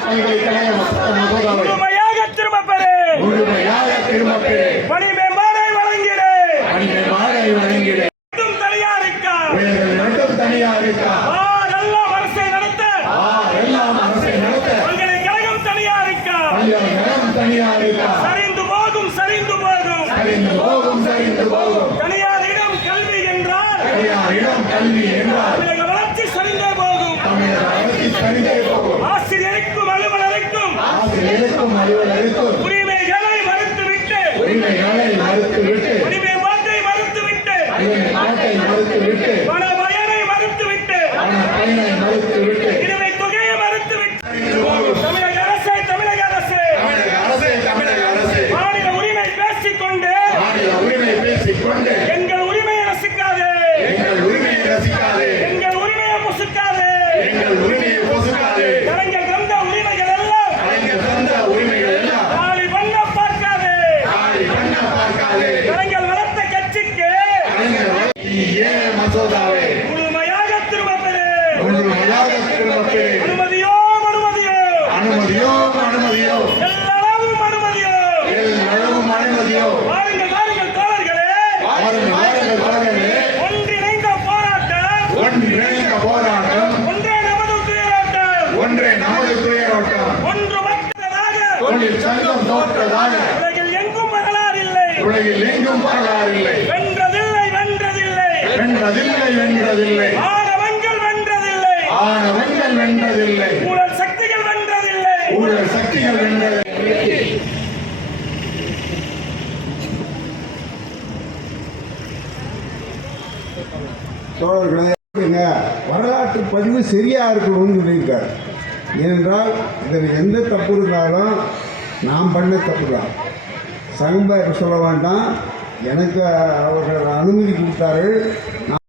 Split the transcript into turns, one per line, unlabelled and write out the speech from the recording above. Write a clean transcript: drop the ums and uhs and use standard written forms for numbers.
முழுமையாக திரும்பப் பெறு. பணி மேம்பாடை வழங்கிடு. தனியாருக்கா எல்லாம் அரசை நடத்த பல்கலைக்கழகம் தனியாருக்கா சரிந்து போகும் தனியாரிடம் கல்வி என்றால் தமிழக வளர்ச்சி சரிந்தே போகும். ஆசிரியருக்கும் அலுவலருக்கும் உரிமைகளை மறுத்துவிட்டு உரிமைப்பாட்டை மறுத்துவிட்டு பண பயனை மறுத்துவிட்டு இனிமை தொகையை மறுத்துவிட்டு தமிழக அரசு மாநில உரிமை பேசிக்கொண்டு எங்கள் உரிமையை ரசிக்காது, எங்கள் உரிமையை பொசுக்காது. கலைஞர் தந்த உரிமைகள் எல்லாம் காலி பண்ண பார்க்காது. கலைஞர் வளர்த்த கட்சிக்கு முழுமையாக திரும்பப் பெறு. அனுமதியோ எல்லளவும் அனுமதியோ. வாருங்கள் தோழர்களே, ஒன்றிணைந்த போராட்டம், ஒன்றே நமது துயரோட்டம். ஒன்றுபட்டதாக உலகில் எங்கும் வரலாறு இல்லை. வென்றதில்லை. ஆணவங்கள் வென்றதில்லை. ஊழல் சக்திகள் வென்றதில்லை.
தோழர்களே, வரலாற்று பதிவு சரியா இருக்கணும்னு சொல்லியிருக்காரு. ஏனென்றால் இதில் எந்த தப்பு இருந்தாலும் நாம் பண்ண தப்பு தான். சங்கம்பாய் சொல்ல வேண்டாம், எனக்கு அவர்கள் அனுமதி கொடுத்தாரு.